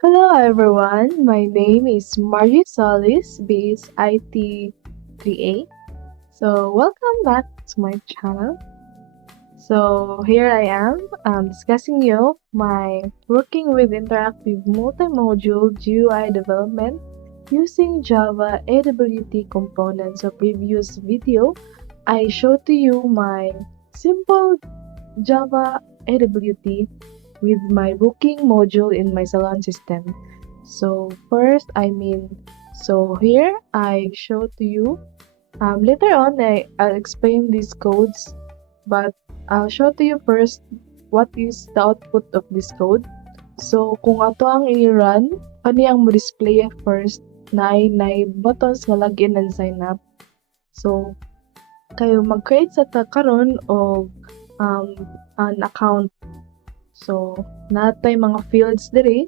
Hello everyone, my name is Margie Solis, base IT3A. So welcome back to my channel. So here I am discussing you my working with interactive multi-module GUI development using Java AWT components. So previous video, I showed to you my simple Java AWT with my booking module in my Salon system. So here I show to you. Later on, I'll explain these codes, but I'll show to you first what is the output of this code. So, kung ato ang i-run, kani ang mo-display first na buttons nga login and sign up. So, kayo mag-create sa ta karon o an account. So, natay mga fields diri,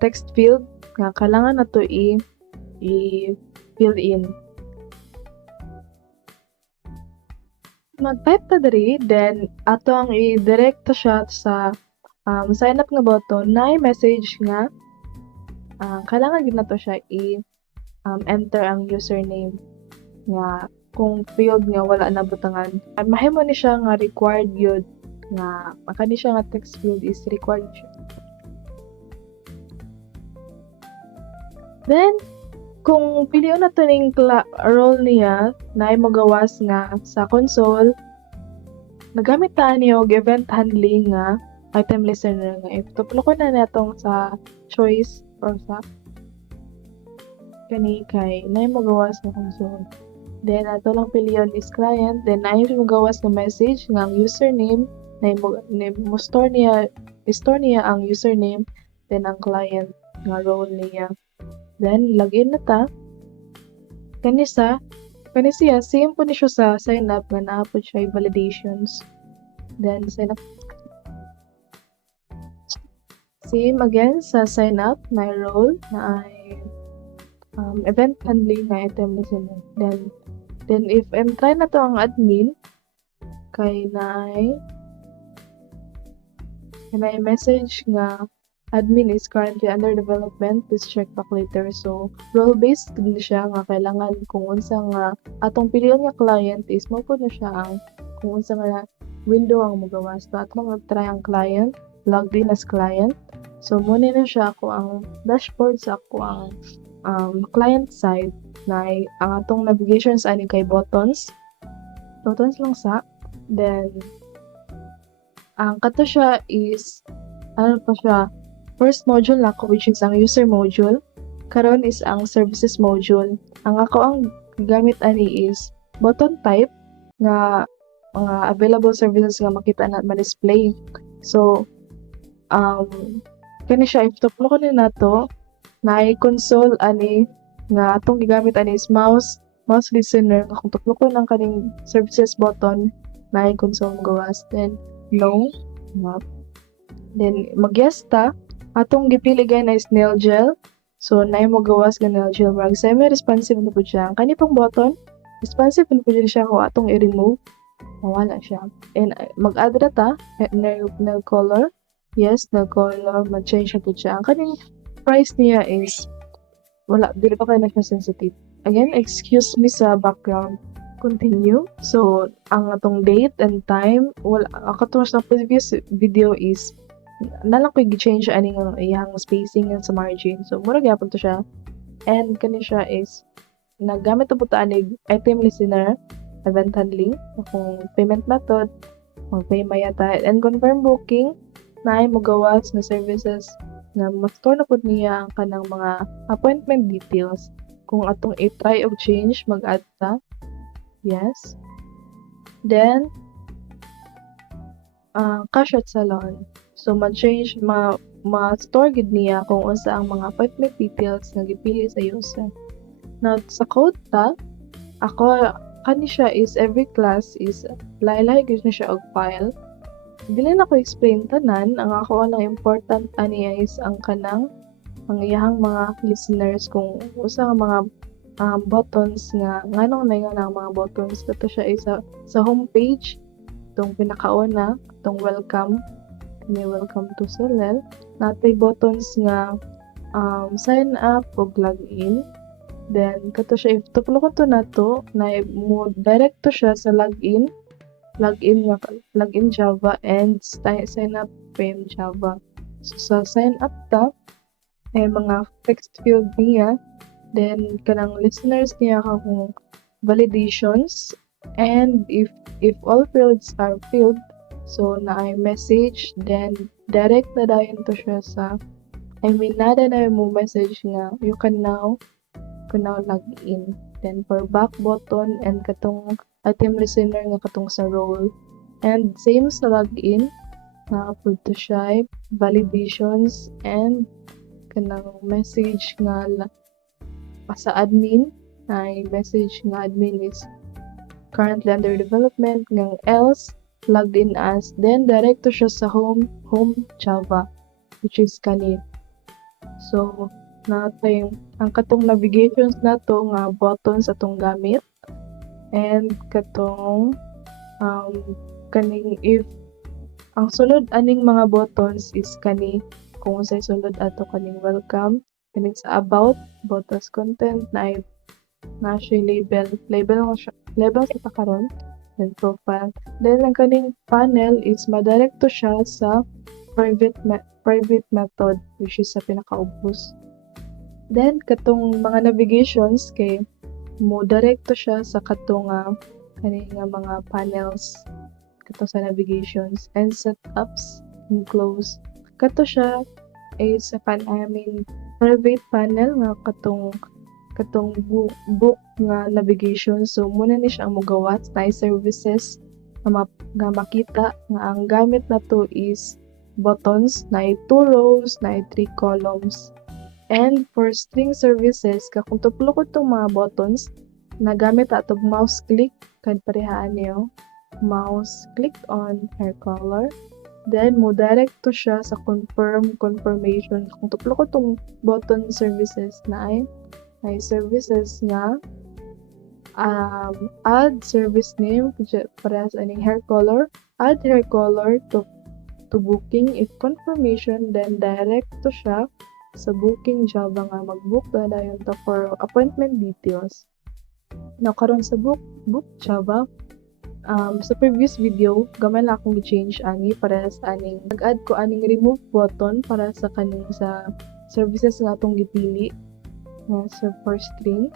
text field nga kailangan nato i-fill in. Mag-type ta diri, then ato ang i-direct ta siya sa sign up nga button na message nga kailangan gid nato siya enter ang username nga kung field nga wala na butangan. Mahimo ni siya nga required gyud nga kani siya nga text field is required siya. Then kung piliun nato ning role niya na magawas nga sa console, nagamit ta ni og event handling nga item listener nga if tuplokon na natong sa choice or sa kani kay na magawas nga console. Then ato lang pilion is client, then na magawas nga message nga ang username na mo store niya ang username, then ang client nga role niya. Then login na ta. Kani siya same po ni siya sa sign up nga naa po siya validations. Then sign up. Same again sa sign up na role na ay event handling na item listener. Then if try na to ang admin kay naay message nga admin is currently under development, please check back later. So role-based din siya nga kailangan kung unsa nga atong pilion nga client is mo po na siya ang kung unsa nga window ang magawas. So atong try ang client, logged in as client. So muna na siya ako ang dashboard sa ako ang client side na ang atong navigations ani kay buttons lang sa. Then ang kato siya is first module nako which is ang user module, karon is ang services module. Ang ako ang gamit ani is button type nga mga available services nga makita na ma-display. So kani siya if tuplokon ni nato na console ani nga atong gigamit ani is mouse listener kung tuplokon ang kaning services button na console gawas, then no map, then mag-yes ta atong gipili gay na is nail gel. So nay mo gawas nga nail gel rag semi-responsive na pud siya. Kani pang button responsive na pud siya kung atong i-remove mawala siya. And mag-add ra ta nail color. Yes, nail color mag-change pud siya. Ang kaning price niya is wala dili pa kay na siya sensitive. Again, excuse me sa background. Continue. So ang atong date and time wala katong sa previous video is nalang ko i-change ani nga iyang spacing sa margin. So mura gyapon to siya. And kani siya is naggamit ta puta ani item listener, event handling, kung payment method, mag-pay mayata, and confirm booking na ay magawas na services na ma-store na pud niya ang kanang mga appointment details. Kung atong i-try og change, mag-add ta. Yes. Then cash at salon. So ma-change ma-store gid niya kung unsa ang mga appointment details nga gipili sa user. Now sa code ta, ako kani siya is every class is lahi-lahi gid na siya og file. Dili na ko explain tanan, ang ako lang important ani is ang kanang ang iyang mga listeners kung usa nga mga buttons nga nganong na nga mga buttons kato siya is sa homepage tong pinakauna tong welcome kani welcome to Solel. Natay buttons nga sign up ug login. Then kato siya if tuklokon to nato na mo direct to siya sa login Java and sign up in Java. So sa sign up tab mga text field niya, then kanang listeners niya kung validations, and if all fields are filled, so na message, then direct na dayon to siya sa nada na mo message nga you can now log in. Then for back button and katong item listener nga katong sa role, and same sa login na-upload to siya validations and kanang message nga sa admin ay message nga admin is currently under development ng else logged in as, then direct to siya sa home Java, which is kani. So natay ang katong navigations nato nga buttons atong gamit, and katong kaning if ang sunod aning mga buttons is kani kung unsay sunod ato kaning welcome, kaning sa about us content na siya label sa takaron, then profile, then ang kaning panel is madirect to siya sa private method, which is sa pinakaubos. Then katong mga navigations kay mo direct to siya sa katong kaning mga panels kato sa navigations, and setups and close kato siya ay sa private panel nga katong book nga navigation. So muna ni siya ang mogawas na services nga makita nga ang gamit nato is buttons na 2 rows na 3 columns. And for string services, kung tuplo ko itong mga buttons, nagamit atong mouse click, kan parehaan niyo, mouse click on hair color, then mo direct to siya sa confirmation. Kung tuplo ko itong button services na ay services nga add service name, parehas aning hair color, add hair color to booking, if confirmation, then direct to siya sa booking Java nga mag-book na dayon ta for appointment details. Now karon sa book Java, sa previous video gamay lang akong change ani para sa aning nag-add ko aning remove button para sa kaning sa services nga atong gipili nga for string.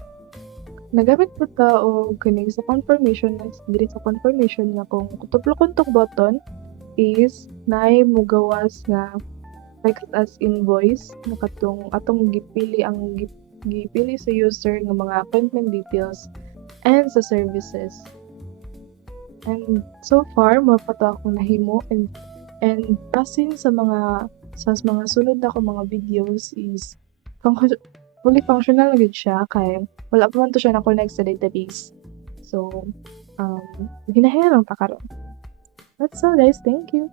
Nagamit po ta o kaning sa confirmation nga kung tuplo ko tong button is naay mugawas nga like as invoice na katong atong gipili sa user nga mga appointment details and sa services. And so far mapato akong nahimo, and pasin sa mga sunod na akong mga videos is fully functional na gud siya kay wala pa man to siya na connect sa database. So hinahayan lang ta karon. That's all guys, thank you.